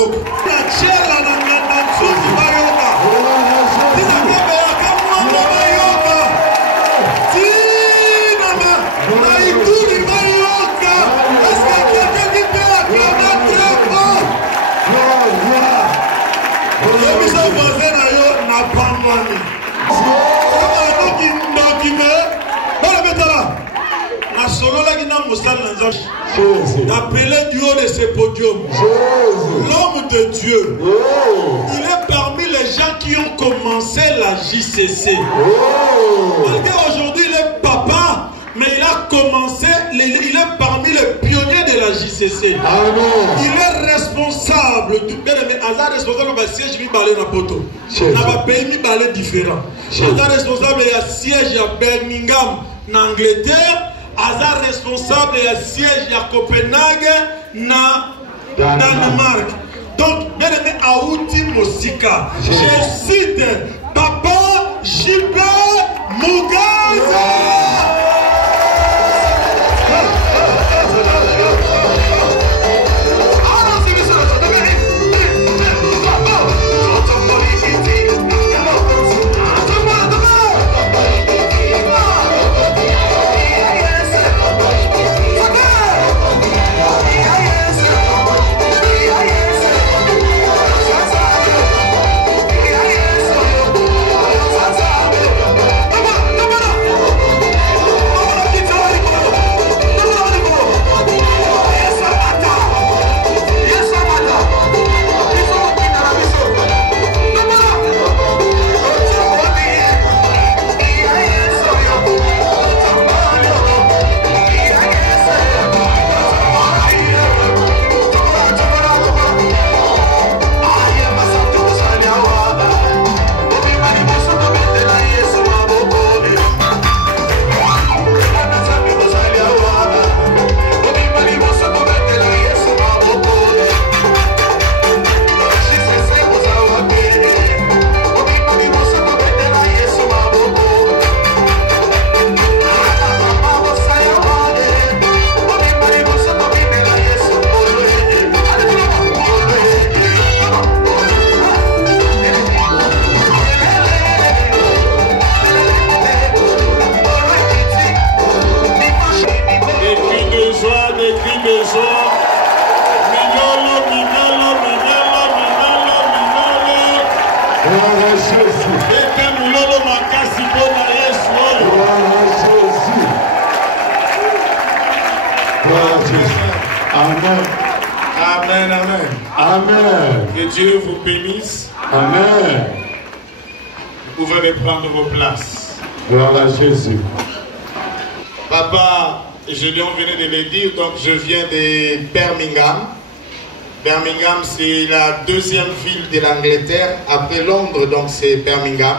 maboko. Chela na nsuzi bayoka. Tina kebe akamwa bayoka. Tina na ituri bayoka. Est-ce que quelqu'un qui peut acclamer très fort? Yebi sa voisin na yo na pamani. Appelé du haut de ce podium, l'homme de Dieu, il est parmi les gens qui ont commencé la JCC. Malgré aujourd'hui il est papa, mais il a commencé, il est parmi les pionniers de la JCC. Il est responsable du responsable du siège mi balé na poto. Na ba pays mi balé différent. Il est responsable du siège à Birmingham en Angleterre. Azar responsable et siège à Copenhague na Danemark. Donc, bien aimé Aouti Mosika, je cite Papa JP Mugaza. Amen. Amen, amen. Amen. Que Dieu vous bénisse. Amen. Vous pouvez prendre vos places. Gloire à Jésus. Papa, Gédéon venait de le dire, donc je viens de Birmingham. Birmingham, c'est la deuxième ville de l'Angleterre. Après Londres, donc c'est Birmingham.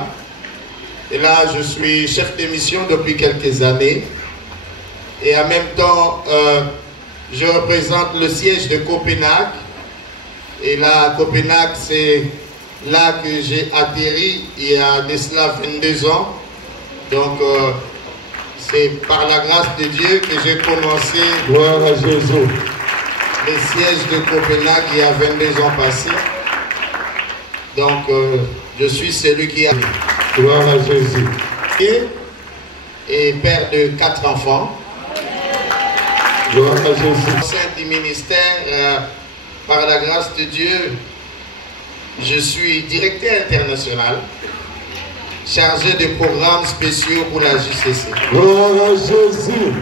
Et là, je suis chef de mission depuis quelques années. Et en même temps, je représente le siège de Copenhague. Et là, Copenhague, c'est là que j'ai atterri il y a de cela 22 ans. Donc, c'est par la grâce de Dieu que j'ai commencé Gloire à Jésus. le siège de Copenhague il y a 22 ans passés. Donc, je suis celui qui a... Gloire à Jésus. Et père de 4 enfants. Gloire à Jésus. Au sein du ministère, par la grâce de Dieu, je suis directeur international, chargé de programmes spéciaux pour la JCC. Gloire à Jésus.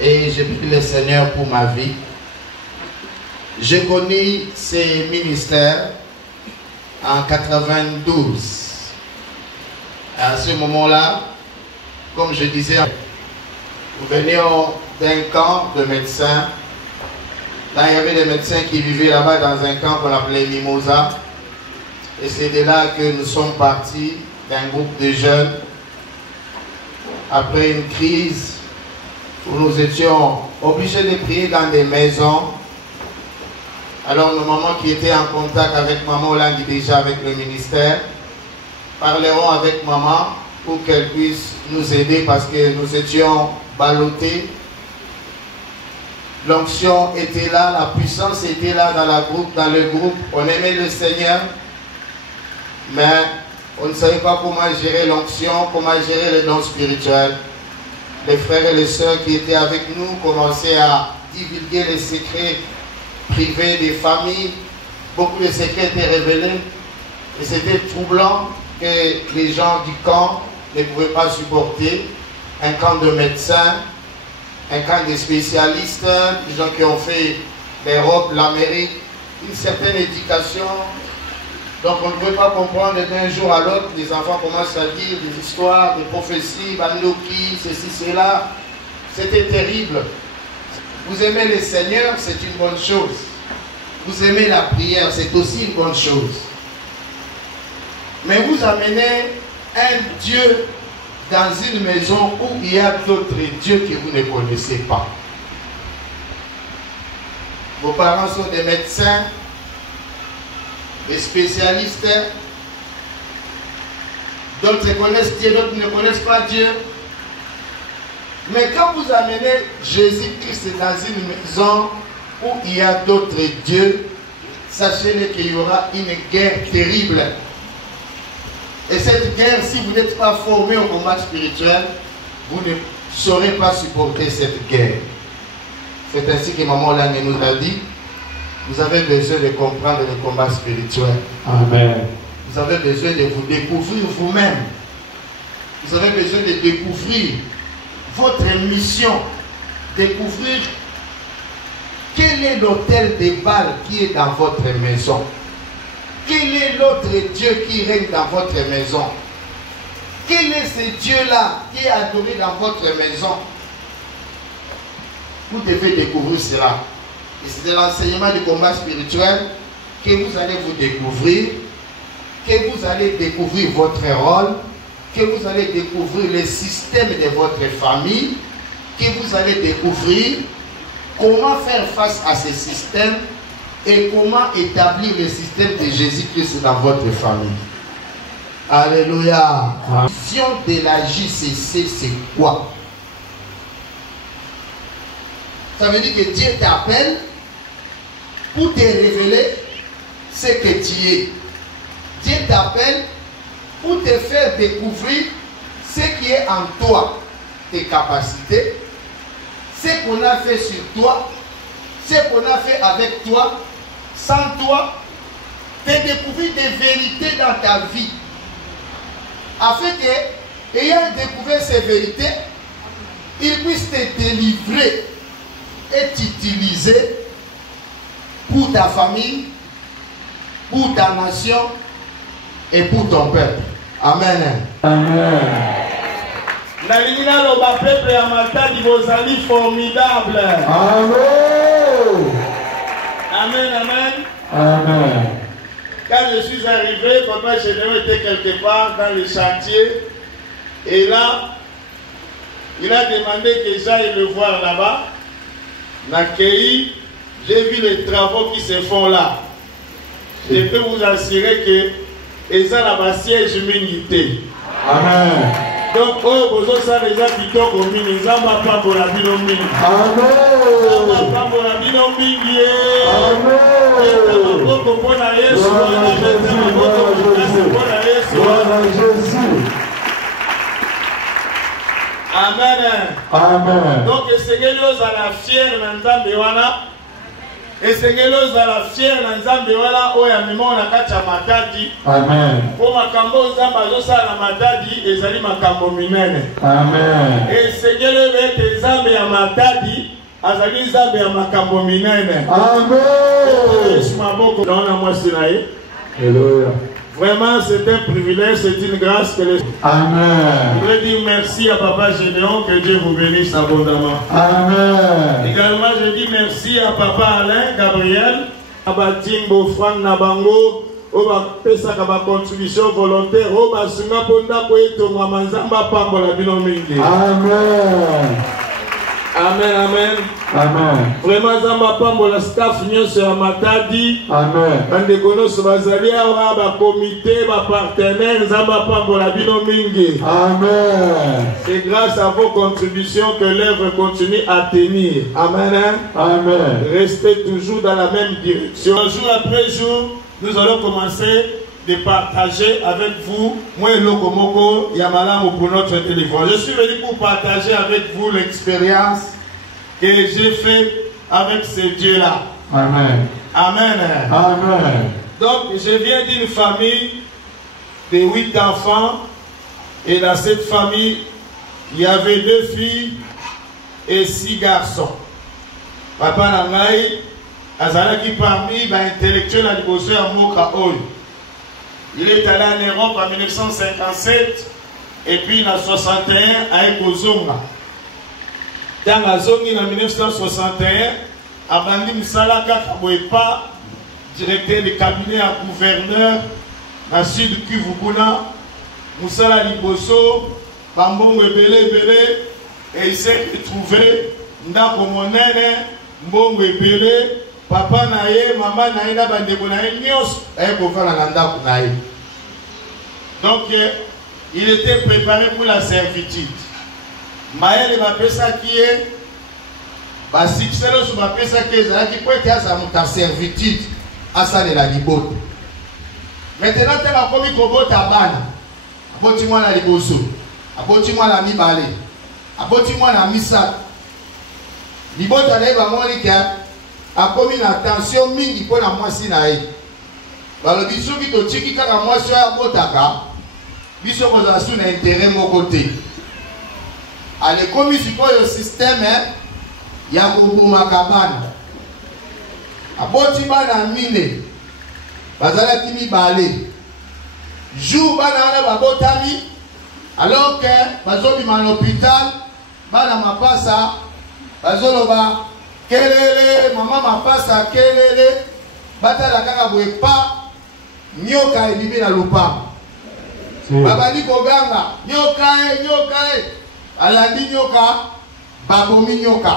Et je prie le Seigneur pour ma vie. J'ai connu ces ministères en 92. À ce moment-là, comme je disais, nous venions d'un camp de médecins. Là, il y avait des médecins qui vivaient là-bas dans un camp qu'on appelait Mimosa. Et c'est de là que nous sommes partis d'un groupe de jeunes. Après une crise où nous étions obligés de prier dans des maisons. Alors nos mamans qui étaient en contact avec maman Hollande déjà avec le ministère, parleront avec maman pour qu'elle puisse nous aider parce que nous étions ballottés. L'onction était là, la puissance était là dans le groupe. On aimait le Seigneur, mais on ne savait pas comment gérer l'onction, comment gérer les dons spirituels. Les frères et les sœurs qui étaient avec nous commençaient à divulguer les secrets privés des familles. Beaucoup de secrets étaient révélés et c'était troublant que les gens du camp ne pouvaient pas supporter. Un camp de médecins, un camp de spécialistes, des gens qui ont fait l'Europe, l'Amérique, une certaine éducation. Donc on ne pouvait pas comprendre d'un jour à l'autre, les enfants commencent à dire des histoires, des prophéties, Bandoki, ceci, cela. C'était terrible. Vous aimez le Seigneur, c'est une bonne chose. Vous aimez la prière, c'est aussi une bonne chose. Mais vous amenez un Dieu dans une maison où il y a d'autres dieux que vous ne connaissez pas. Vos parents sont des médecins, des spécialistes. D'autres connaissent Dieu, d'autres ne connaissent pas Dieu. Mais quand vous amenez Jésus-Christ dans une maison où il y a d'autres dieux, sachez qu'il y aura une guerre terrible. Et cette guerre, si vous n'êtes pas formé au combat spirituel, vous ne saurez pas supporter cette guerre. C'est ainsi que Maman Lange nous a dit, vous avez besoin de comprendre le combat spirituel. Amen. Vous avez besoin de vous découvrir vous-même. Vous avez besoin de découvrir votre mission. Découvrir quel est l'autel des Baals qui est dans votre maison. Quel est l'autre Dieu qui règne dans votre maison? Quel est ce Dieu-là qui est adoré dans votre maison? Vous devez découvrir cela. Et c'est de l'enseignement du combat spirituel que vous allez vous découvrir, que vous allez découvrir votre rôle, que vous allez découvrir le système de votre famille, que vous allez découvrir comment faire face à ce système et comment établir le système de Jésus-Christ dans votre famille. Alléluia. La mission de la JCC, c'est quoi? Ça veut dire que Dieu t'appelle pour te révéler ce que tu es. Dieu t'appelle pour te faire découvrir ce qui est en toi, tes capacités, ce qu'on a fait sur toi, ce qu'on a fait avec toi, sans toi, de découvrir des vérités dans ta vie. Afin que, ayant découvert ces vérités, il puisse te délivrer et t'utiliser pour ta famille, pour ta nation et pour ton peuple. Amen. Amen. Nalingina loba peuple ya Matadi bozali formidable. Amen. Amen, amen. Amen. Quand je suis arrivé, Papa Général était quelque part dans le chantier. Et là, il a demandé que j'aille le voir là-bas. L'accueil, j'ai vu les travaux qui se font là. Je peux vous assurer que et ça là-bas siège minité. Amen. Donc, oh, vous ça déjà plutôt comme ils ont pas pour la binomie. Amen. Pas pour la binomie. Amen. Amen. Amen. Donc, c'est que nous à la fière Nzambe wana. Et c'est que nous à la fière Nzambe wana. Oh, ya mimo na kacha Matadi. Amen. Pour makambo Nzamba zosa la Matadi ezali makambo minene. Amen. Et c'est que le bête Nzambe ya Matadi azali Nzambe ya makambo minene. Amen. Alléluia. Vraiment, c'est un privilège, c'est une grâce que les... Amen. Je voudrais dire merci à Papa Gédéon, que Dieu vous bénisse abondamment. Amen. Également, je dis merci à Papa Alain, Gabriel, à Batimbo, Franck Nabango, au Pesa Kaba contribution volontaire, au Basunga Ponda Poeto, Mamanzamba Pambola Binomingi. Amen. Amen, amen. Amen. Vraiment, Zamba Pambo, la staff nyo sur Matadi. Amen. Bandekono Sobazalia, ba comité, ba partenaire, Zamba Pambo, la bino mingi. Amen. C'est grâce à vos contributions que l'œuvre continue à tenir. Amen. Hein? Amen. Restez toujours dans la même direction. Jour après jour, nous allons commencer de partager avec vous, moi et Lokomoko Yamala pour notre téléphone. Je suis venu pour partager avec vous l'expérience que j'ai faite avec ce Dieu-là. Amen. Amen. Amen. Donc, je viens d'une famille de 8 enfants et dans cette famille, il y avait 2 filles et 6 garçons. Papa Nangaï, Azalaki parmi les intellectuels à l'Ibosso à Moka Oy. Il est allé en Europe en 1957 et puis en 1961 à Ekozonga. Dans la zone en 1961, Abandi Msalaka Kabouepa, directeur de cabinet à gouverneur, dans le sud Kivukuna, Moussala Liboso, Bambongo Ebele, et il s'est retrouvé dans Komonene, Mbongo Ebele, Papa naye, maman naye, na bandeko naye, nyos, et pour faire la nanda naye. Donc, il était préparé pour la servitude. Maël va penser qui est, bah si c'est là sur ma penser qui est, qui peut être à mon servitude, à ça de la libote. Maintenant, tu as commis kobo tabana, apoti-moi la liboso, apoti-moi la mibale, apoti-moi la misa. Libote allait va mourir a commis une attention mingi pour la moitié naïe. Dans le biso qui te tient qui a la moitié à botaka, biso qu'on a sous l'intérêt mon côté. Allez commis sur le système, il y a beaucoup makabana. A boti bana mine, bazala timi balé. Jour bana la botami, alors que bazobi à l'hôpital, bana mapasa, bazoloba. Kelele, maman m'a pas sa kelele, batala kaka bwepa, nyoka ebibi na lupa. Baba ni koganga, nyoka alandi nyoka, babomi nyoka.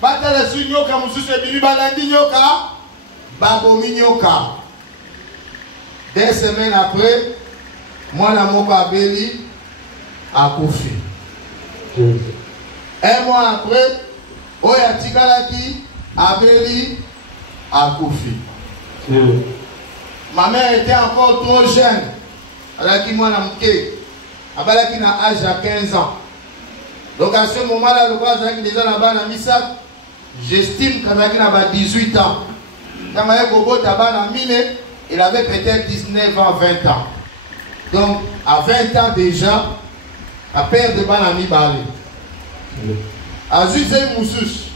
Batala su nyoka mususu ebibi balandi nyoka, babomi nyoka. 2 semaines après, mwana moko abeli akufi. 1 mois après, Oya Tikalaki, Abeli, Akoufi. Ma mère était encore trop jeune. Elle a dit moi elle n'a âge à 15 ans. Donc à ce moment-là, le roi est déjà là-bas à Misak. J'estime qu'elle a 18 ans. Quand il avait peut-être 19 ans, 20 ans. Donc à 20 ans déjà, la père de Banami Bali. Azuzé Moussous,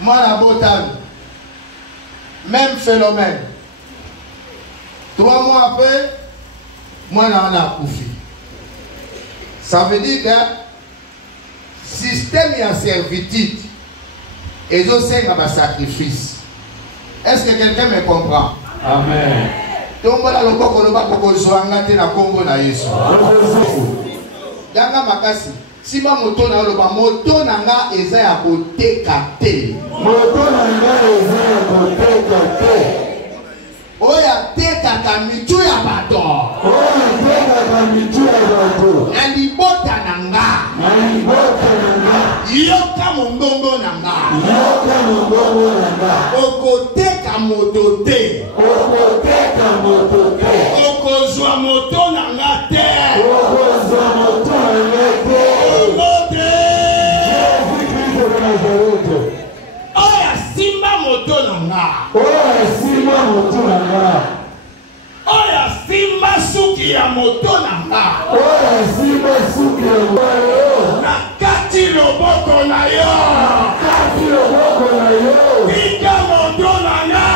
moi la botane, même phénomène. 3 mois après, moi on a Koufi. Ça veut dire que système et servitude, et aussi un sacrifice. Est-ce que quelqu'un me comprend? Amen. Donc voilà le coco le bas pour que na Congo na Yesu. Danga makasi. Si ma moto na loba moto nanga eza ya koteka te. Moto nanga eza ya koteka te. Oya teka kamitu ya bato. Oya teka kamitu ya bato. Na libota nanga. Na libota nanga. Yoka mongongo nanga. Yoka mongongo nanga. Okoteka moto te. Okoteka moto te. Okozwa moto nanga te. Okozwa moto nanga te. Oya simba moto nanga. Oya simba moto nanga. Oya simba suki ya moto nanga. Oya simba suki ya moto nanga. Na kati loboko na yo. Kati loboko na yo. Ika moto nanga.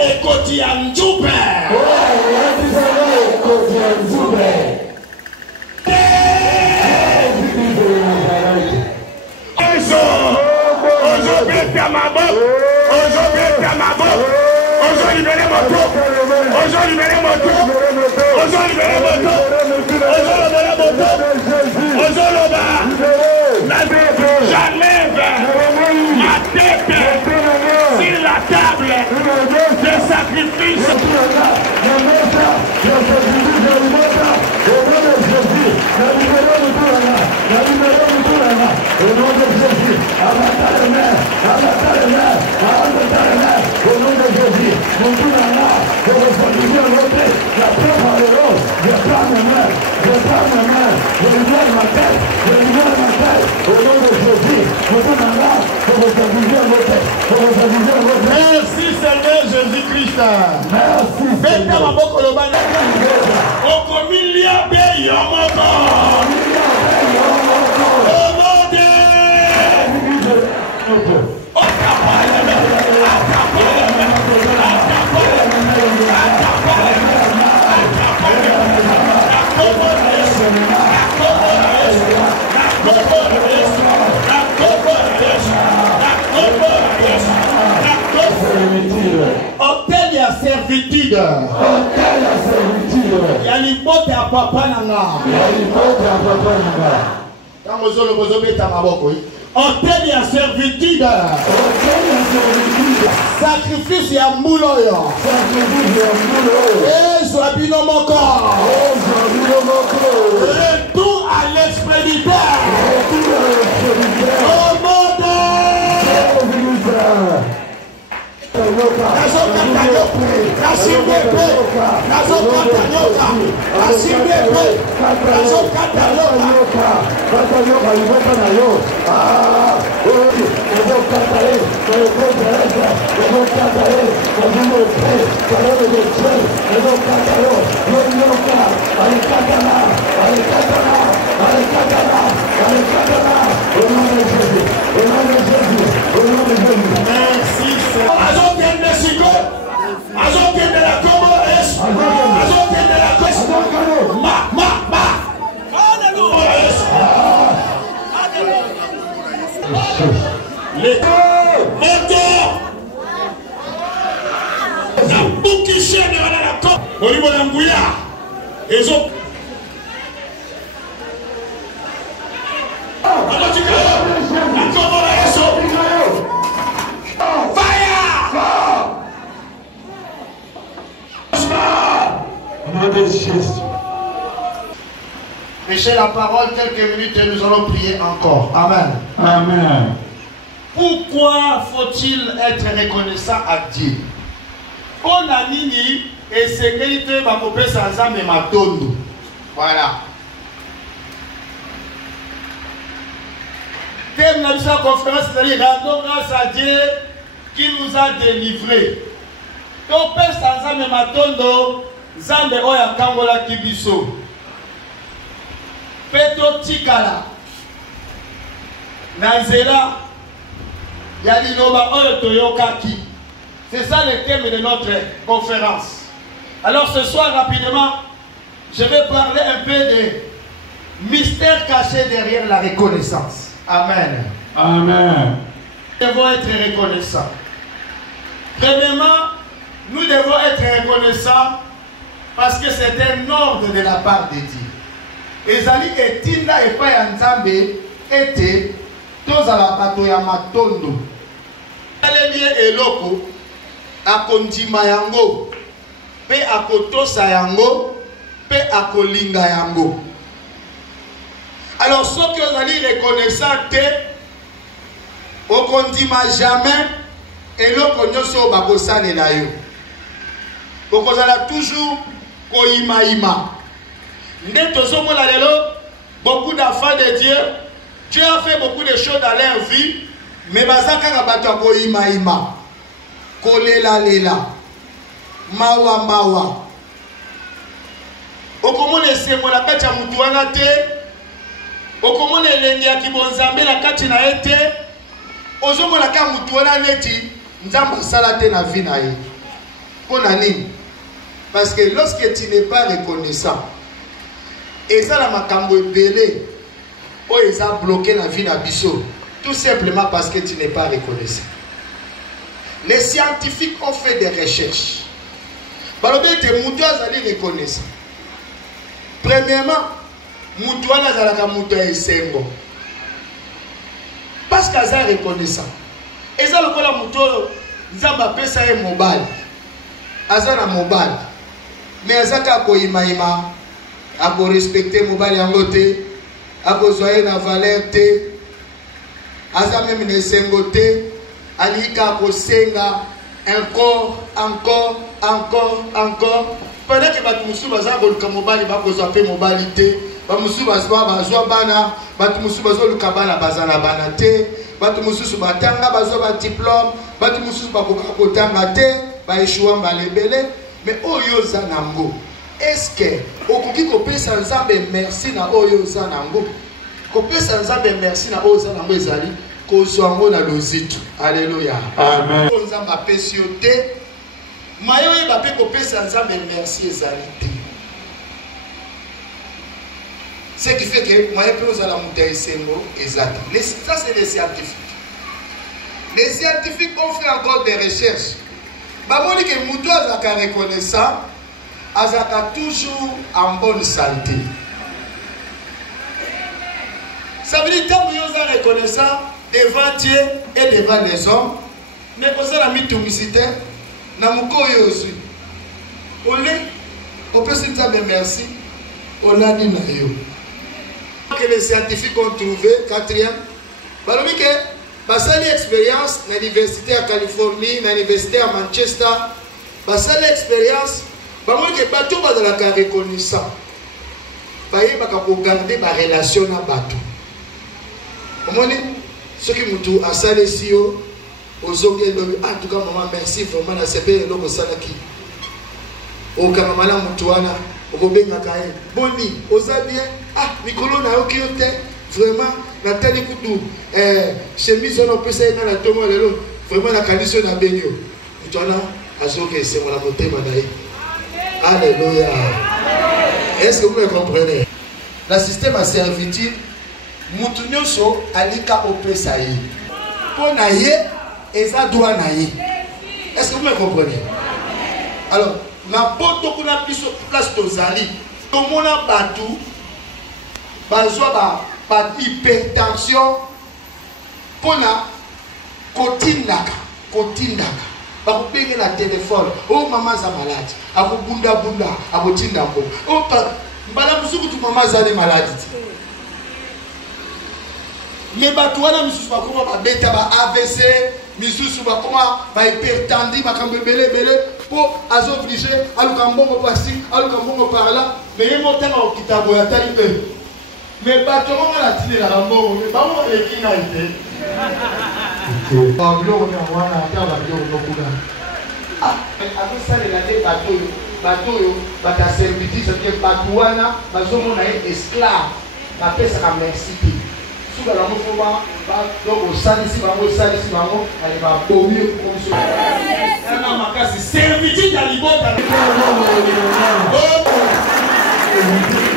Ekoti ya nzube. Ozo moto. Ozo libéré moto. Ozo libéré moto. Ozo libéré moto. Ozo loba. J'enlève ma tête sur la table de sacrifice. Merci Seigneur Jésus-Christ. Merci. Hôtel ya servitude. Ya libota ya papa nanga. Hôtel ya servitude. Sacrifice ya mbuloyo. Ezwa bino moko. Retour à l'expéditeur. Au monde. Prêchez la parole quelques minutes et nous allons prier encore. Amen. Amen. Pourquoi faut-il être reconnaissant à Dieu? On a nini et c'est que ma copée sans âme et ma tonne. Voilà. Thème de la conférence, c'est rendons grâce à Dieu qui nous a délivrés. Ton père sans âme et ma tonne, Zambe oya kangola kibiso. Petro Tikala. Nanzela. Yalinoba oyo toyokaki. C'est ça le thème de notre conférence. Alors ce soir, rapidement, je vais parler un peu des mystères cachés derrière la reconnaissance. Amen. Amen. Nous devons être reconnaissants. Premièrement, nous devons être reconnaissants parce que c'est un ordre de la part de Dieu. Ezali etinda epa ya Nzambe ete tozala bato ya matondo. Alemie eloko akondima yango pe akotosa yango pe akolinga yango. Alors ceux qui ont reconnaissant te okondima jamais eloko nyoso bakosalela yo. Okozala toujours koima. Beaucoup d'enfants de Dieu, Dieu a fait beaucoup de choses dans leur vie, mais bazaka rabato ko ima. Kolela. Mawa. Okomone se mo la kati ya mutu wana te. Okomone elengi ya kibonzambe la kati na ete. Ozomo la ka mutu wana neti nzamba sala te na vie na ye. Pona nini? Parce que lorsque tu n'es pas reconnaissant, et ça la makambo ebele, ou ils ont bloqué la vie na biso, tout simplement parce que tu n'es pas reconnaissant. Les scientifiques ont fait des recherches. Balobi te mutu azali reconnaissant. Premièrement, mutu wana azalaka mutu ya esengo. Parce qu'aza reconnaissant. Eza lokola mutu oyo Nzamba pesa ye mobile. Aza na mobile. Mais aza ka koyimayima, ako respecter mobile yango te, ako zoye na valeur te. Aza même na esengo te, alika ko senga encore. Pendant que batu musu baza koluka mobile bakozwa pe mobile te, ba musu bazwa bana, batu musu bazwa luka bana bazana bana te, batu musu batanga bazwa ba diplôme, batu musu bakoka kotanga te, ba échouer balebele. Mais oyo za nango, est-ce que okoki kopesa Nzambe merci na oyo za nango? Kopesa Nzambe merci na oyo za nango ezali kozwa ngo na lozitu. Alléluia. Amen. Nzambe apesi yo te, mayo ye bape kopesa Nzambe merci ezali te. Ce qui fait que mayo pe ozala muta esengo ezali. Ça c'est les scientifiques. Les scientifiques ont fait encore des recherches. Bamoni que mutu azaka reconnaissant, azaka toujours en bonne santé. Ça veut dire que nous sommes reconnaissants devant Dieu et devant les hommes, mais aussi la mythomicité, na mukoyo aussi. On peut se dire merci, on a dit naïo. Que les scientifiques ont trouvé, quatrième, balobi que basali expérience na l'université à Californie, na l'université à Manchester, basali expérience, bamoni que bato bazalaka reconnaissant. Baye baka ko garder ba relation na bato. Omoni ce qui mutu asale sio ozonge lobi en tout cas maman merci vraiment na sebe loko salaki. O kama mala mutu wana okobenga kae. Boni oza bien mikolo na okiote vraiment na tali kutu chemise on peut ça na tomo lelo vraiment la condition na benyo. Mutu wana azoke c'est la motema nae. Alléluia. Est-ce que vous me comprenez? Le système à servitude mutu nyonso alika opesa ye. Po na ye eza droit na ye. Est-ce que vous me comprenez? Alors, na poto kuna biso place tozali. Tomona batu bazwa ba hypertension pona kotindaka. Bakubenge na téléphone. Oh maman za malade. Akubunda akotinda ko. Oh mbala musuku tu maman za malade. Mais batu wana misusu bakoma babeta ba AVC, misusu bakoma ba hypertendu makambo belé po azo obligé aluka mbongo pasi, aluka mbongo par là, mais yemo tanga okitabo ya tali pe. Mais batu wana la tili la mbongo, mais ba mo ekina ite. Pablo na wana ata ba byo nokuna. Ako sale la de bato bata servitrice que batu wana bazomo na esclave, ba pesa ka merci. Souga la moufouba, donc au salisi bango, allez va bourrer comme ça. On a makasi servitude à libota.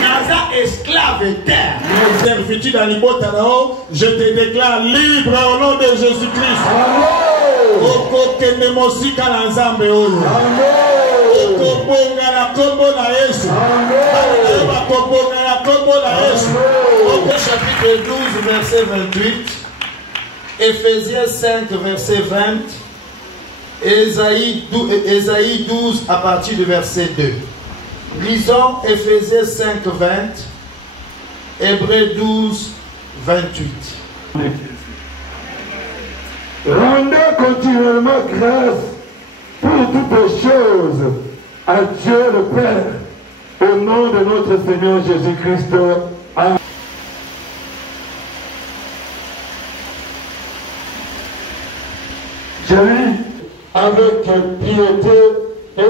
Naza esclave terre. Servitude à libota là-haut, je te déclare libre au nom de Jésus-Christ. Oko kende mosika na nzambe oyo. Oko bonga na kombo na Yesu. Oko bonga na kombo na Yesu. Au chapitre 12, verset 28, Ephésiens 5, verset 20, Ésaïe 12, à partir du verset 2. Lisons Ephésiens 5, 20, Hébreux 12, 28. Rendez continuellement grâce pour toutes les choses à Dieu le Père, au nom de notre Seigneur Jésus-Christ. Amen. Je lis avec piété et...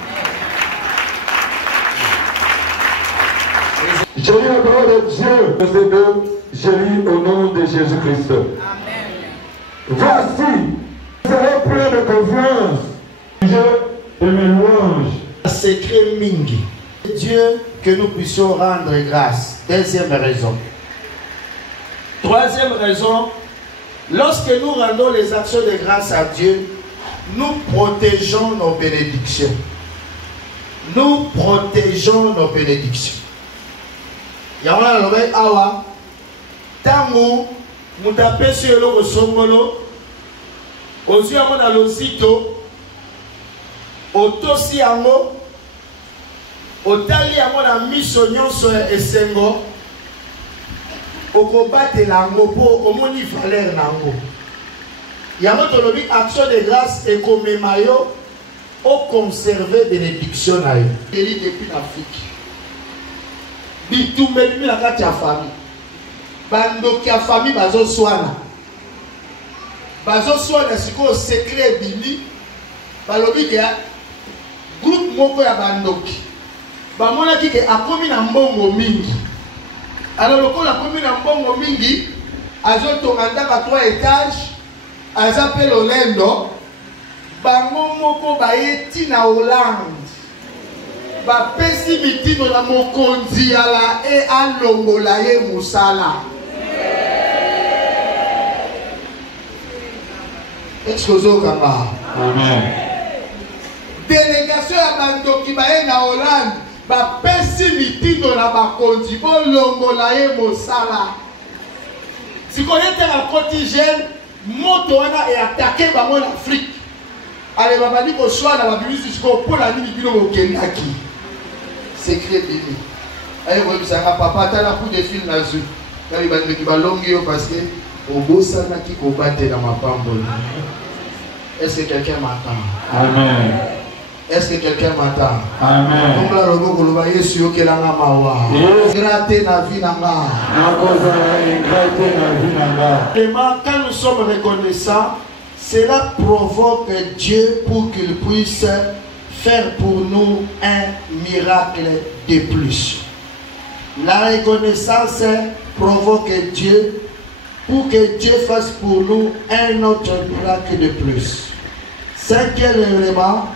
Je lis la parole de Dieu, verset 2, je lis au nom de Jésus-Christ. Amen. Voici, serez plein de confiance, je et mes louanges. Secret Mingi. Dieu, que nous puissions rendre grâce. Deuxième raison. Troisième raison, lorsque nous rendons les actions de grâce à Dieu, nous protégeons nos bénédictions. nous protégeons nos bénédictions. Yamana lobai awa tangu mutapesi eloko songolo ozu yango na lozito otosi yango otali yango na miso nyonso ya esengo okobatela yango mpo omoni valeur na yango. Yango tolobi action de grâce ekomema yo oconserve bénédiction na yo. Eli depuis l'Afrique bitumbe bimi na kati ya famille bandoki ya famille bazoswana sikoyo secret bimi balobi ke groupe moko ya bandoki bamonaki ke akomi na mbongo mingi. Alors lokola akomi na mbongo mingi azotonga ndaka 3 étages aza mpe lolendo bango moko baye ntina Hollande bapesi mitindo na mokonzi ala e alongola ye musala. Est-ce que vous avez Amen. Délégation ya bandoki baye na Hollande bapesi mitindo na bakonzi bolongola ye musala. Sikoyete na cotigène moto wana e attaqué bango na Afrique. Ale babadi ko shwa na babibisi siko pola nini bino mokendaki. Secret bibi. Aye ko bisanga papa tala coup de fil na zu. Kali bandi ki balongi yo parce que obosa na ki ko battre dans ma pambole. Est-ce que quelqu'un m'entend? Amen. Est-ce que quelqu'un m'entend? Amen. Donc la rogo ko loba Yesu yo kelanga mawa. Gratter na vie nanga. Quand nous sommes reconnaissants, cela provoque Dieu pour qu'il puisse faire pour nous un miracle de plus. La reconnaissance provoque Dieu pour que Dieu fasse pour nous un autre miracle de plus. Cinquième élément,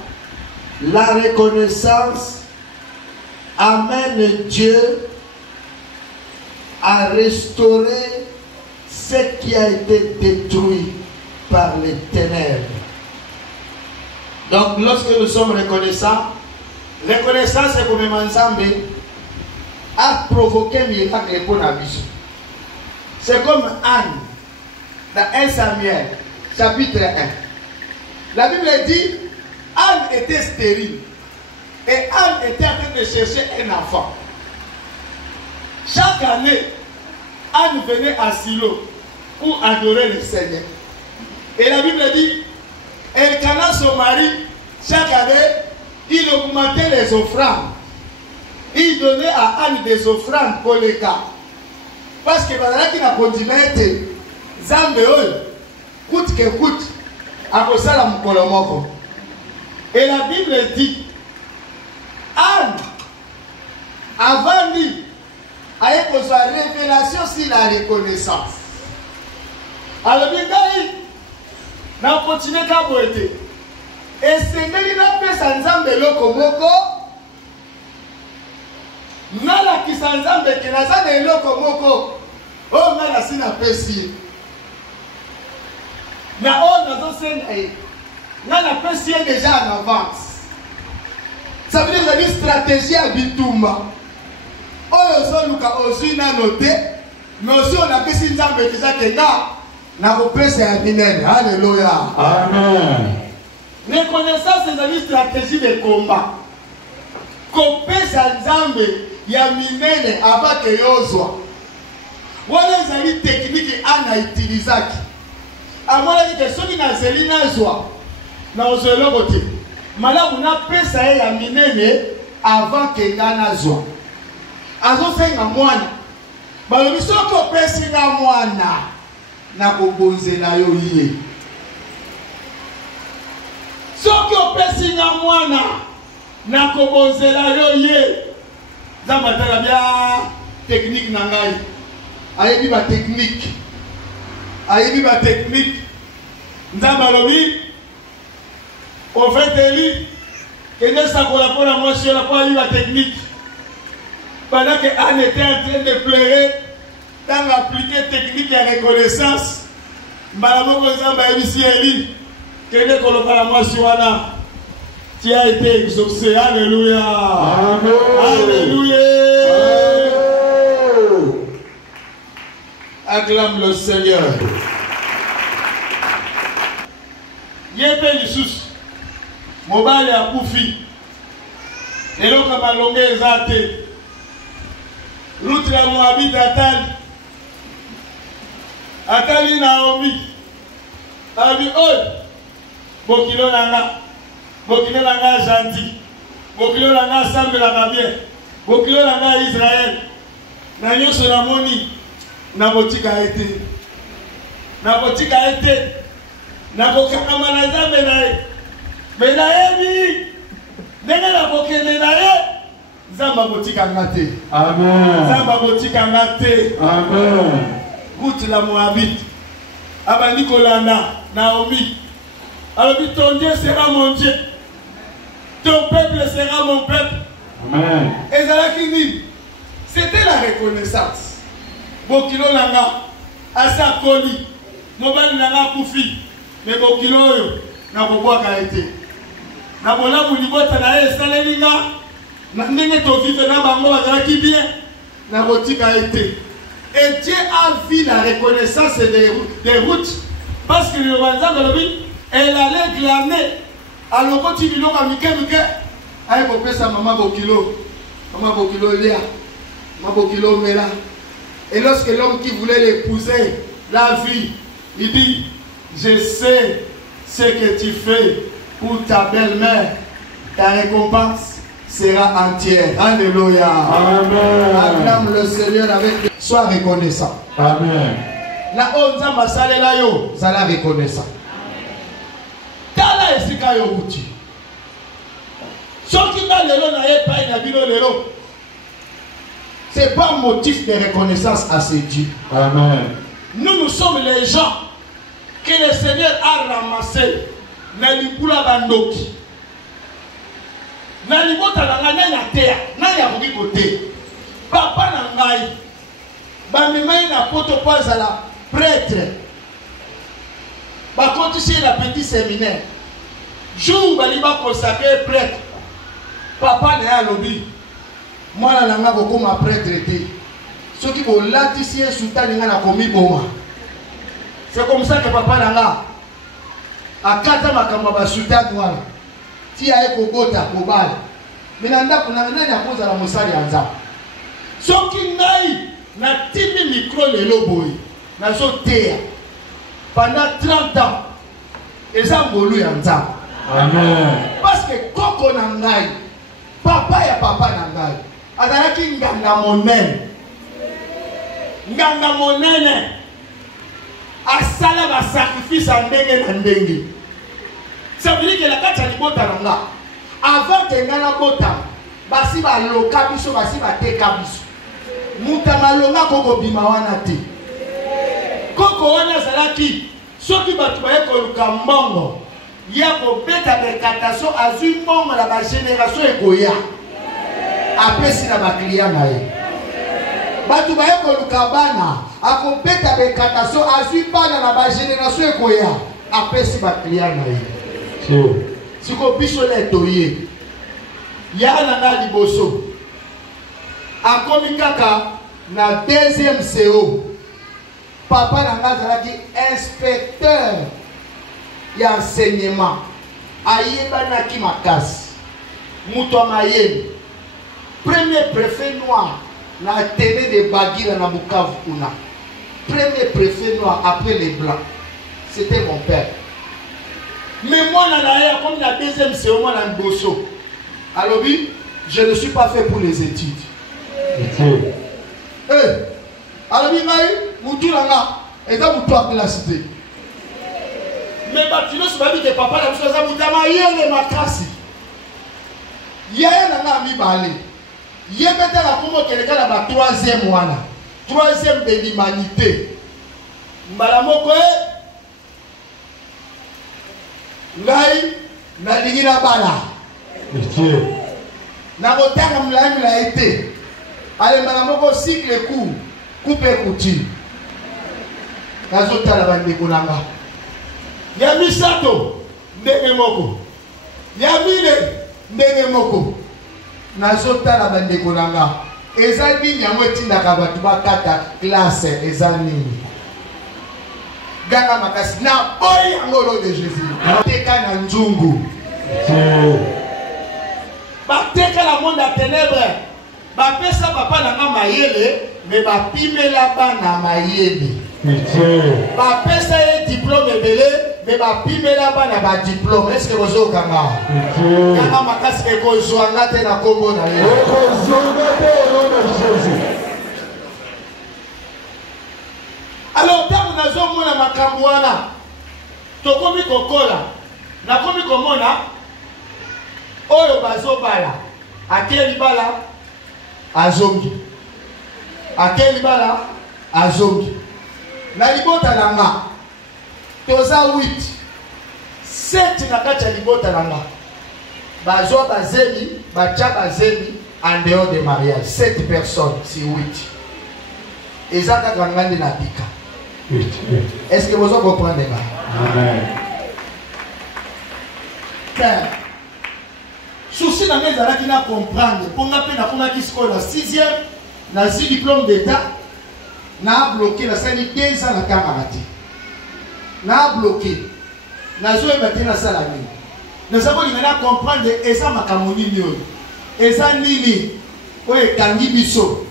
la reconnaissance amène Dieu à restaurer ce qui a été détruit par les ténèbres. Donc lorsque nous sommes reconnaissants, reconnaissance c'est comme Manzambe a provoqué un miracle pour la vie. C'est comme Anne dans 1 Samuel chapitre 1. La Bible dit Anne était stérile et Anne était en train de chercher un enfant. Chaque année, Anne venait à Silo pour adorer le Seigneur. Et la Bible dit, Elkana, son mari, chaque année, il augmentait les offrandes. Il donnait à Anne des offrandes pour les cas. Parce que pendant qu'il a continué, Zambeol, coûte que coûte, à cause de la Mkolomoko. Et la Bible dit, Anne, avant lui, avec sa révélation sur la reconnaissance. Alors, on a continué à boiter. Et c'est que nous avons fait Sanzambe Lokomoko. Nous avons fait Sanzambe Lokomoko. Oh, nous avons fait Sanzambe. Nous avons fait déjà en avance. Ça veut dire que une stratégie à Bitumba. Oh, nous avons noté. Mais aussi, on a fait Sanzambe déjà que na kopesa ya minene. Alléluia. Amen. Reconnaissance c'est une stratégie de combat. Kopesa nzambe ya minene avant que yozwa. Wala zali technique ana utilizaki. Amona ki soki na zeli nazwa. Na ozelo bote. Mala una pesa ya minene avant que ngana zwa. Azo senga mwana. Balobi soko pesa nga mwana. Na kobonzela yo ye. Soki opesi nga mwana na kobonzela yo ye. Zamba tala bia technique na ngai. Ayebi ba technique. Ayebi ba technique. Nzamba lobi au fait eli kende sakola pona mwasi la kwa ba technique. Pendant que Anne était en train de pleurer, dans l'appliquer technique de reconnaissance, Madame Gonzamba Ebisieli, que ne koloka la mwasi wana, Tu as été exaucé. Alléluia. Amen. Alléluia. Amen. Acclame le Seigneur. Yépe Lissus. Mobile a Koufi. Et l'autre m'a longué Zate. Route la Moabit Atali. Atali Naomi. Abi oi. Bokilo Nanga. Bokilo Nanga gentil. Bokilo Nanga semble la bien. Bokilo Nanga Israël. Nanyo Solamoni. Nabotika été. Nabotika été. Nabokaka manaza menae. Menae bi. Nenge nabokene nae. Zamba botika ngate. Amen. Zamba botika ngate. Amen. Route la Moabit. Abandi Kolanda. Naomi. Alors ton Dieu sera mon Dieu. Ton peuple sera mon peuple. Amen. Et Zalakini. C'était la reconnaissance. Bokilo Langa. Asa Koli. Mobali Langa Koufi. Mais Bokilo yo. Na Boboa Kaete. Na Bola Boulibota na Esalelinga. Na Nene to vive na Bango Bazalaki bien. Na Botika été. Et Dieu a vu la reconnaissance des routes. Parce que le Wanzan de l'Obit, elle allait glaner. Alors quand il dit à Mike, elle a sa maman Bokilo. Maman Bokilo Léa. Maman Bokilo Mela. Et lorsque l'homme qui voulait l'épouser l'a vu, il dit, je sais ce que tu fais pour ta belle-mère. Ta récompense sera entière. Alléluia. Amen. Acclame le Seigneur avec lui. Sois reconnaissant. Amen. La onza masale la yo, zala reconnaissant. Tala esika yo uti. Soki na lelo na ye pa na bino lelo. C'est pas un motif de reconnaissance à ce Dieu. Amen. Nous sommes les gens que le Seigneur a ramassés. Na libula bandoki. Na libota na nganya na terre, na ya kote. Papa na ngai. Bamemai na poto pas à la prêtre. Par contre, c'est la petite séminaire. Jour où il va consacrer prêtre. Papa n'est à l'objet. Moi, je n'ai pas comme prêtre. Ce qui vont latifier sous ta ligne à commis boma. C'est comme ça que papa n'a pas. À 4 ans, je suis sous ta noire. Si a un kogota, kobal. Mais je n'ai pas posé la moussari en ça. Ce qui n'a na timi micro lelo boy na zo terre pendant 30 ans et ça ngolu ya nzambe. Amen. Parce que koko na ngai papa ya papa na ngai azalaki nganga monene asala ba sacrifice en ndenge na ndenge. Ça veut dire que la kati libota na nga avant que ngana bota basi ba loka biso basi ba teka biso. Mutamalonga koko bima wana te. Koko wana zalaki soki batu baye koluka mbongo ya kobeta bekatation azui mbongo na ba génération ekoya apesi na ba client na ye. Batu baye koluka bana akobeta bekatation azui bana na ba génération ekoya apesi ba client na ye. Siko biso le toye ya na na liboso. Akomi kaka na deuxième CO. Papa n'a pas inspecteur et enseignement. Ayeba na ki makas. Mouto mayen. Premier préfet noir na télé de Bagira na Bukavu kuna. Premier préfet noir après les blancs. C'était mon père. Mais moi na comme la deuxième CO moi na Bosso. Alors oui, je ne suis pas fait pour les études. Alors il m'a dit, Moutou Langa, et dans Moutou à la cité. Mais Batinos m'a dit que papa n'a pas dit que Moutama ma casse. Y'a un ami balé. Y'a peut-être la promo qui est la troisième wana. Troisième de l'humanité. Mbalamoko Ngai, na lingina bala. Na botaka mlani la été. Allez, Malamoko cycle court, coupe couture. Nazota la bande konanga. Yami sato, ndenge moko. Yami ne. ndenge moko nazotala bandeko na nga eza nini yango etindaka bato bakata classe eza nini ganga makasi na boyi yango lo de Jésus bateka na nzungu bateka la monde ya ténèbre bapesa papa na nga mayele me bapimela bana mayele bapesa ye diplôme ebele me bapimela bana badiplôme est-ce que bozokanga kanga makasi ekozwanga te na kombo na ye alors ntango nazomona makambo wana tokomi kokola nakomi komona oyo bazobala akeli bala azongi akeli bala azongi na libota na nga toza 8 7 na kati ya libota na nga bazwa bazeli batya bazeli en dehors de mariage 7 personnes si 8 eza kaka nga nde na bika. Est-ce que vous comprenez ça? Amen. Père, souci dans mes arrêts qui n'a comprendre. Pour ma peine, on a qui se la 6e, na zi diplôme d'état, n'a bloqué la scène 15 ans la camarade. N'a bloqué. N'a joué maintenant la salle à nuit. Nous avons dit maintenant comprendre et ça ma camoni nyo. Et ça nini, oye tangi biso.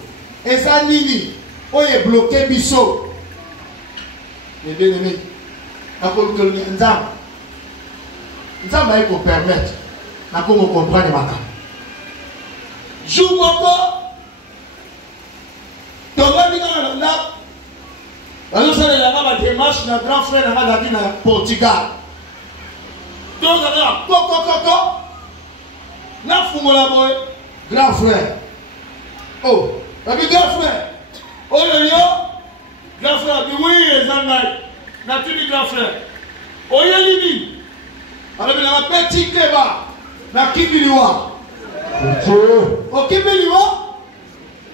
Et ça nini, oye bloqué biso. Les bien-aimés, nous allons permettre de comprendre les matins. Jour moko, tu vas venir là, nous allons la démarche de notre grand frère dans le Portugal. Donc, na fumola boy, grand frère. Oh, grand frère. Oh, grand frère, oui, les Anglais. Naturellement, grand frère. Oyelibi. Alors, il y a un petit keba. Na Kibiliwa. Au Kibiliwa.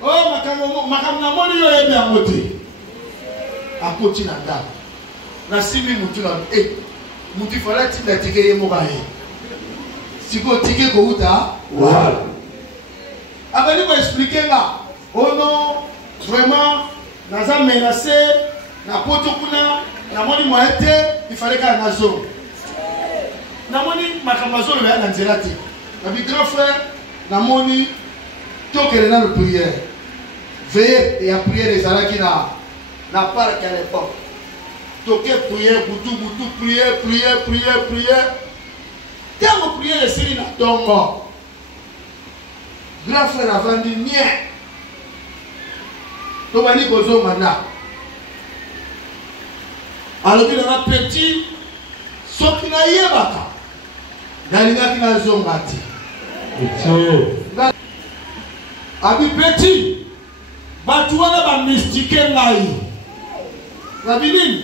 Oh, ma moni yo ebe amote. Akoti na ndaba. Na simi mutu na eh. Mutu fala ti na tike ye mokaye. Siko tike ko uta. Voilà. Avec nous expliquer là. Oh non, vraiment. Naza menacé, na poto kuna, na moni moete, il fallait qu'à nazo. Na moni makamazo le na nzerati. Na bi grand frère, na moni tokele na le prière. Veillez et à prier les alaki na parc à l'époque. Toke prière, boutou prière. Quand vous priez les séries na tombe. Grand frère a vendu nien. Tobani kozo manda. Alors qu'il a petit, sauf qu'il a yébaka. Dalina qui n'a zongati. Abi petit, batouana ba mystique ngai. Rabinin.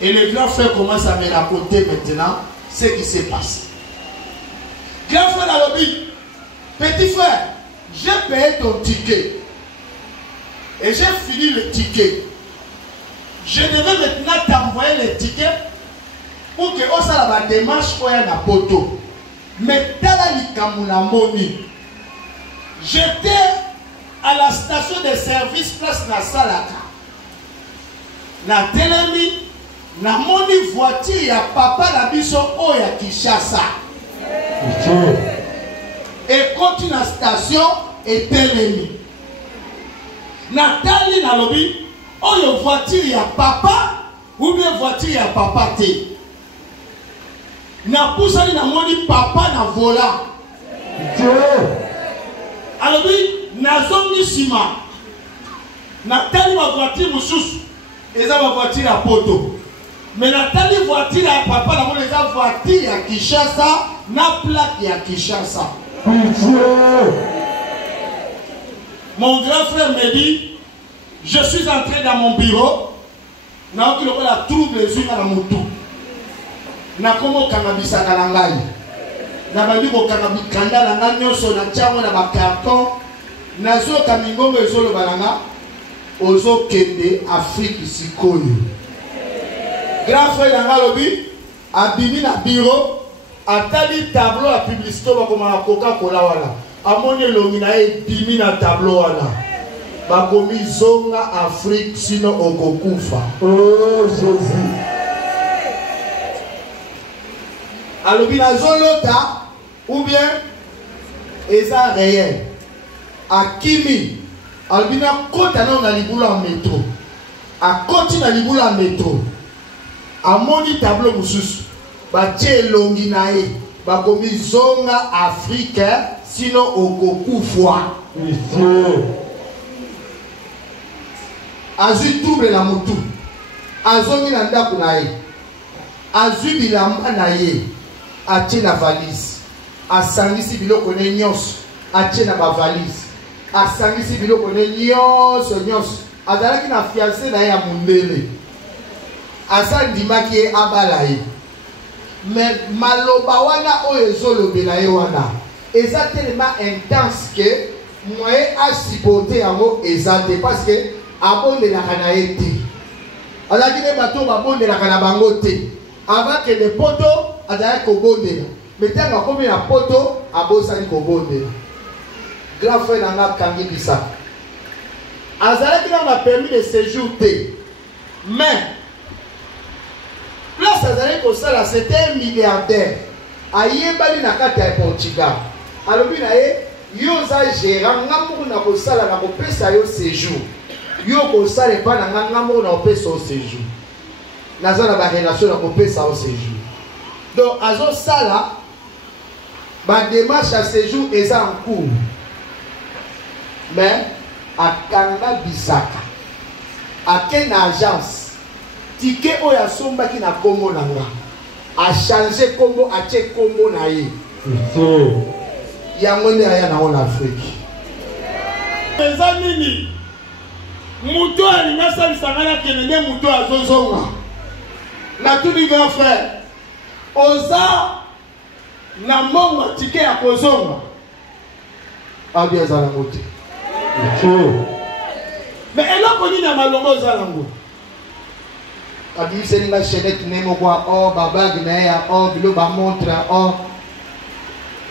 Et le grand frère commence à me raconter maintenant ce qui se passe. Grand frère a dit, petit frère, j'ai payé ton ticket. Et j'ai fini le ticket. Je devais maintenant t'envoyer le ticket pour que on s'en la démarche pour y poto. Mais tala likamuna moni. J'étais à la station de service place na salaka. Na telemi na moni voiture ya papa la biso o ya Kinshasa. Et continue la station et telemi. Nathalie na lobi, oyo voiture ya papa ou bien voiture ya papa te. Na poussani na moni papa na volant. Alobi na zongi sima. Nathalie ma voiture mususu, eza ma voiture ya poto. Mais Nathalie voiture ya papa na moni eza voiture ya Kinshasa na plaque ya Kinshasa. Mon grand frère me dit, je suis entré dans mon bureau, na qui la trouble les yeux dans mon tout. Na komo kanabisa kalangai. Na bandi ko kanabikanda na nganyo so na chango na ba carton. Na zo kamingongo ezolo balanga. Ozo kende Afrique sikoyo. Grand frère na lobi, abimi na bureau, atali tableau à publicité comme à Coca-Cola wala amoni lomina e bimi na tableau wala bakomi zonga Afrique sinon okokufa. Oh Jésus. alobi nazolota ou bien eza réel akimi alobi na kota na libulu ya métro akoti na libulu ya métro amoni tableau mosusu batie elongi na ye bakomi zonga Afrique sinon okokufa. Monsieur. azwi double na mutu azongi na ndako na ye azwi bilamba na ye atie na valise asangisi biloko ne nyonso atie na bavalise asangisi biloko ne nyonso azalaki na fiancé na ye ya mondele asa ndimaki ye abala ye mais maloba wana oyo ezolobela ye wana eza tellement intense que moyen asupporter yango eza te parce que abondelaka na ye te azalaki ne bato babondelaka na bango te avant que le poto azalaki kobondela mais ntango akomi na poto abosani kobondela. Grand frère nanga kangi bisaka azalaki na permis de séjour te mais place azalaki kosala c'était un milliardaire ayebali na kati ya Portugal alobi na ye yo oza gérant nga moko na kosala na kopesa yo séjour yo kosala epa na nga moko na kopesa yo séjour naza na barelation na kopesa yo séjour donc azosala badémarche ya séjour eza en cours mais akanga bisaka ake na agence tike oyo asombaki na kombo na nga achange kombo atie kombo na ye yango nde aya nango na Afrique. eza nini mutu alingi asalisanga na kende nde mutu azozonga natuni grand frère oza na mbongo tike ya kozonga abi eza nango te mais eloko nini ya malongo oza nango abiseli nga chenette ne moko ya or babage na ye ya or bilo bamontre ya or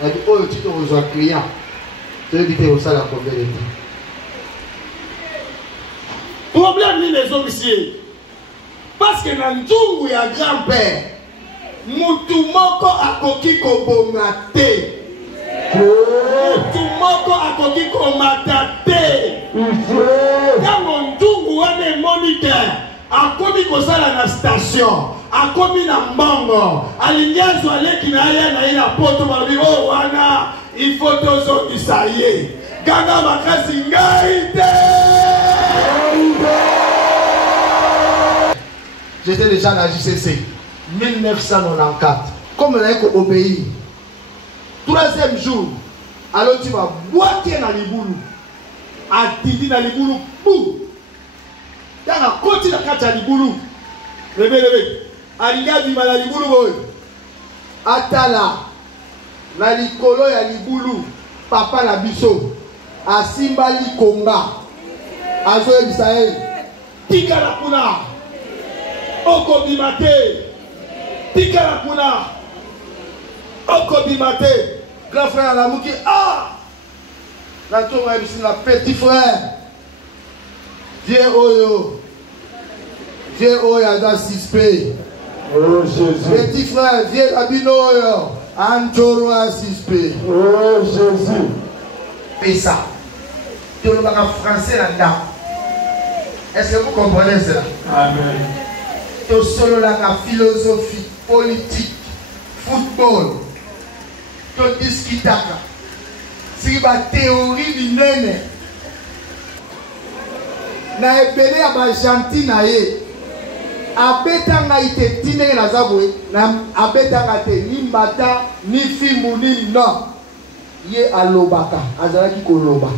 abi oyo tito kozwa client toyebi te osala kobele te problème nini ezongisi ye parce que na nzungu ya grand-père mutu moko akoki kobonga te mutu moko akoki komata te ntango nzungu wana emoni te akomi kosala na station akomi na mbongo alingi azwa leki na ye na ye na poto balobi oyo wana ifo tozongisa ye kanga makasi ngai te. J'étais déjà dans la JCC 1994 comme on a obéi troisième jour alors tu vas boiter dans les boulous atidi dans les boulous pou dans la côte de la carte du boulou lebe alinga bima na libulu boy atala na likolo ya libulu papa na biso asimba likonga azo Israël tika la kuna oko bimate tika la kuna oko bimate grand frère la muki na to ma bisi na petit frère viens oyo aza suspect. Oh Jésus. Petit frère, viens à Binoyo. Antoro a suspect. Oh Jésus. Et ça, tu le parles français là-dedans. Est-ce que vous comprenez cela? Amen. Tu solo la philosophie, politique, football. Tu discutes. C'est la théorie du nene. Na ebele ya Argentine ye. Abetanga ite tinenge na zabwe na abetanga te ni mbata ni fimbu ni no ye alobaka azalaki koloba.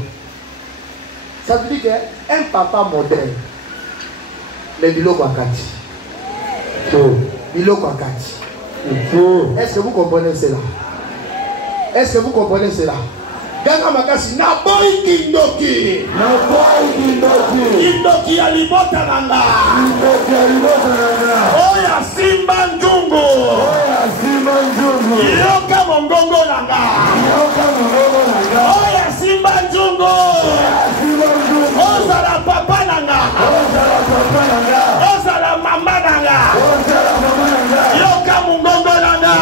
Ça veut dire que un papa modèle mais biloko akati biloko akati. Est-ce que vous comprenez cela? Est-ce que vous comprenez cela? Ganga makasi na boy kindoki kindoki ya libota nanga oya simba njungu yoka mongongo nanga oya simba nzungu ozala papa nanga ozala mama nanga yoka mongongo nanga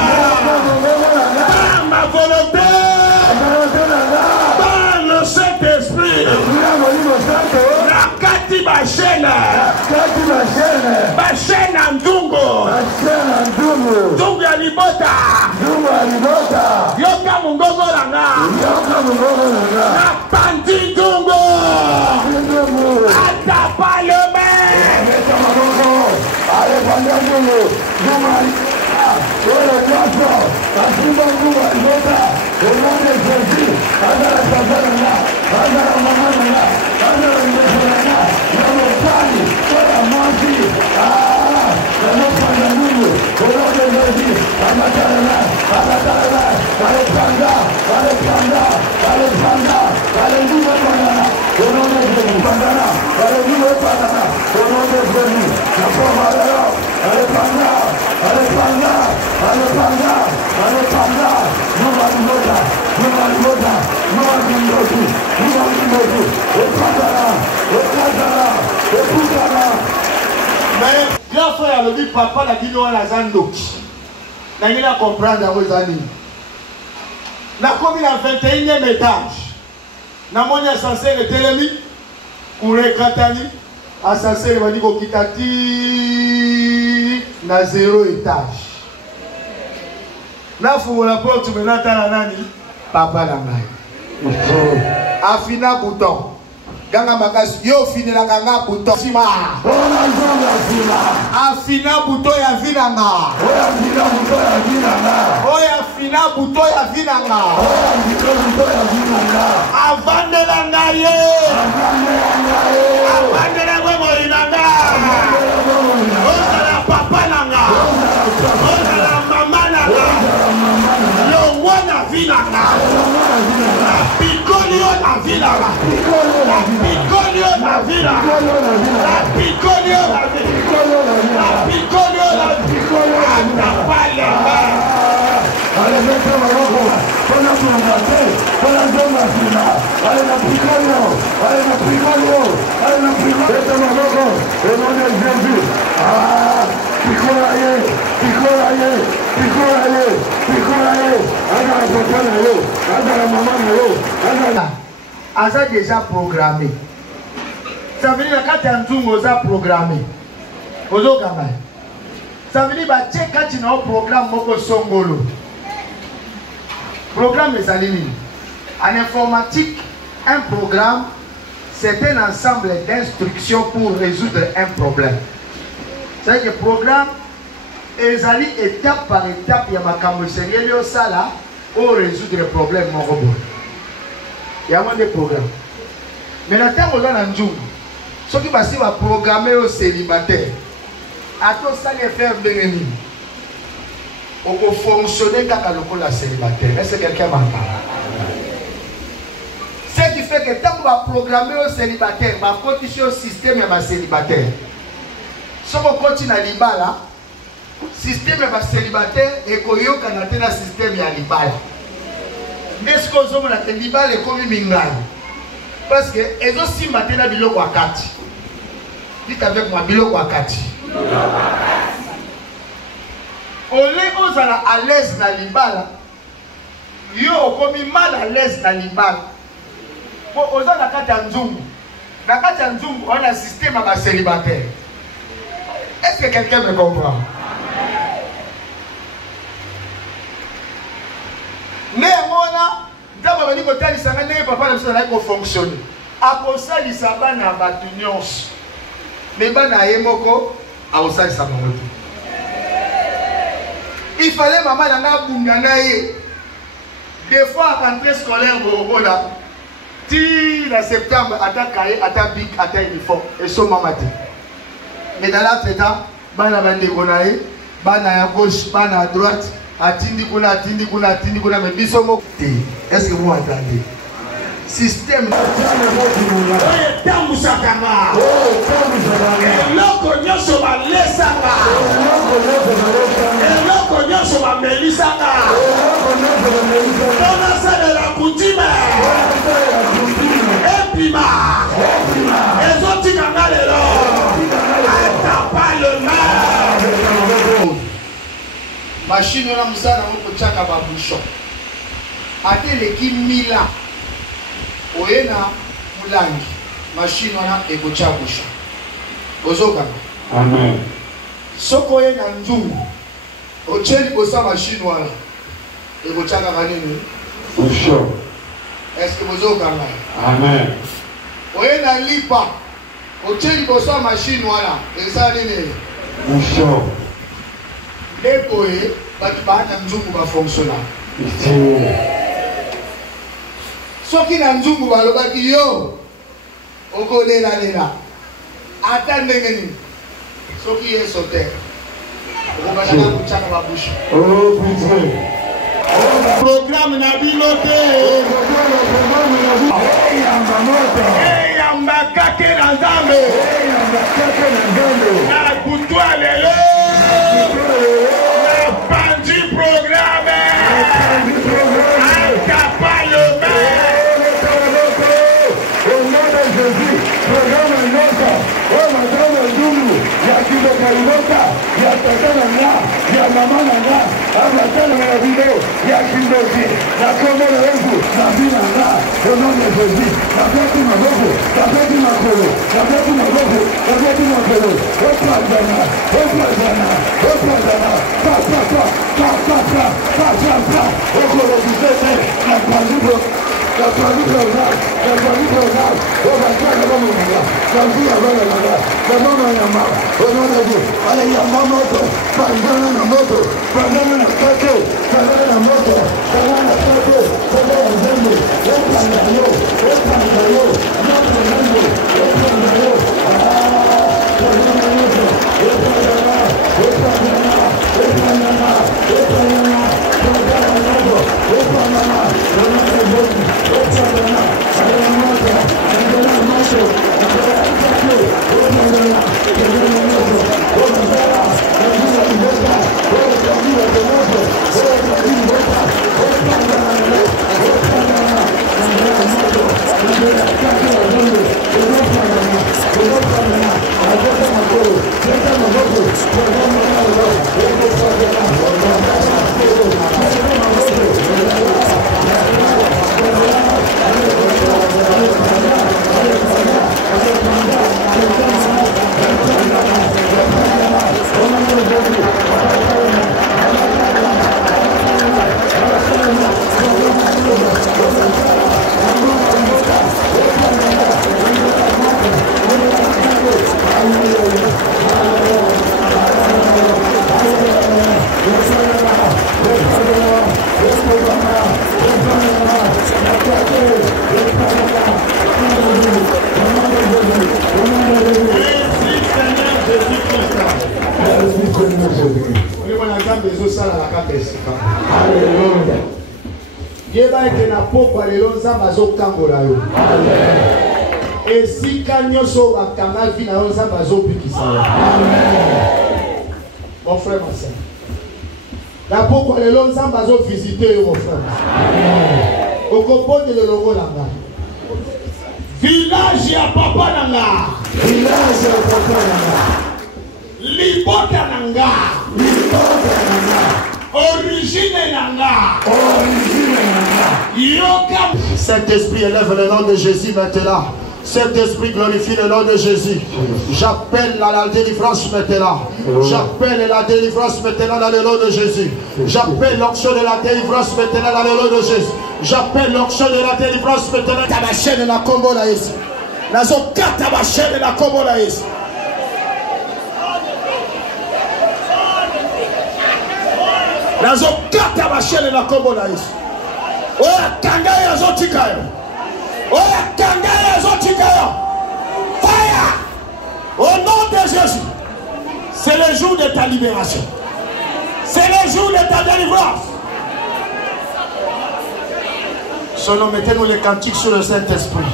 ma volonté par le Saint-Esprit nakati bashena bashena ndungu ndungu ya libota yoka mongongo nanga napandi ndungu atapa le grand frère le dit papa la bino la zando na comprendre à vos amis la commune à 21e étage na moni ascenseur le telemi ou le katani ascenseur va dire kitati na 0 étage na fumo la porte maintenant tala nani papa la ngai afina bouton ganga makasi yo finira ganga bouton sima afina bouton ya vinanga oya fina bouton ya vinanga avandela ngaye avandela ngwe nanga ozala papa nanga ozala mama nanga longwa na vinanga picolio na vinanga picolio na vinanga picolio na vinanga picolio na vinanga pale allez mettez ma robe on a tout monté on a deux machines allez la picolio allez la picolio allez la picolio mettez ma robe et on est Jésus picolio picolio picolio picolio agora papa na yo agora maman na yo agora asa déjà programmé ça veut dire quand tu as un tour osa programmé ozo kama ça veut dire ba check quand tu as un programme moko songolo programme est aligné en informatique un programme c'est un ensemble d'instructions pour résoudre un problème c'est-à-dire que le programme est allé étape par étape il y a ma camouflage au sala pour résoudre le problème mon robot il y a moins de programmes mais la terre on a un jour ceux qui va programmer au célibataire à tout ça les faire venir on peut fonctionner quand la célibataire est-ce que quelqu'un m'entend ce qui fait que tant qu'on va programmer au célibataire va continuer au système et ma célibataire si on continue à l'ibala système ya célibataire et koyoka na tena système ya libala est-ce que vous avez un libala comme mingai parce que ezo simba tena biloko wakati dites avec moi biloko wakati olé ozala à l'aise na libala yo okomi mal à l'aise na libala po oza na kati ya nzungu on a un système ya célibataire. Est-ce que quelqu'un me comprend? Néanmoins, d'abord, on dit que ça n'a pas fonctionner. Après ça, il s'en va dans la mais bana yemoko, après ça, il s'en va. Il fallait maman nana bunganaye. Des fois, à rentrée scolaire, là, ti la septembre, attaque cahier, attaque bic, attaque uniforme, et son mamati. Mais dans l'autre temps, bana bande konaye, bana à gauche, bana à droite. Atindi kuna, mais bisomo. Est-ce que vous entendez? Système. machine wana musala nango kotiaka babouchon ate eleki 1000 ans oye na molangi machine wana ekotia bouchon ozokanga. Amen. Soki oye na nzungu otie liboso ya machine wana ekotia kaka nini bouchon. Est-ce que bozokanga? Amen. Oye na lipa otie liboso ya machine wana esala nini bouchon. nde boye bato baata nzungu bafonctionna. Soki na nzungu balobaki yo okolelalela ata ndenge nini soki ye soter okobandaka kotiaka babushe. Programme na bino te eyamba kake na nzambe na kutwa lelo na pandi programme yeba ete na pokwa lelo nzambe azokangola yo. Esika nyonso bakanga vi na yo nzambe azobikisa yo. Mon frère, ma soeur, na pokwa lelo nzambe azovisite yo mon frère. Okopotele longo na nga village ya papa na nga, village ya papa na nga, libota na nga, libota na nga, origine na nga, origine na nga, yoka. Saint-Esprit, élève le nom de Jésus maintenant. Saint-Esprit, glorifie le nom de Jésus. J'appelle la délivrance maintenant. J'appelle la délivrance maintenant dans le nom de Jésus. J'appelle l'onction de la délivrance maintenant dans le nom de Jésus. J'appelle l'onction de la délivrance maintenant. Ta chaîne la combo la ici. Nazo kata ba chaîne la combo la ici. Nazo kata ba chaîne la combo la ici. Oya kanga ya zotika. Oya kanga ya zotika. Fire. Au nom de Jésus. C'est le jour de ta libération. C'est le jour de ta délivrance. Selon, mettez-nous les cantiques sur le Saint-Esprit.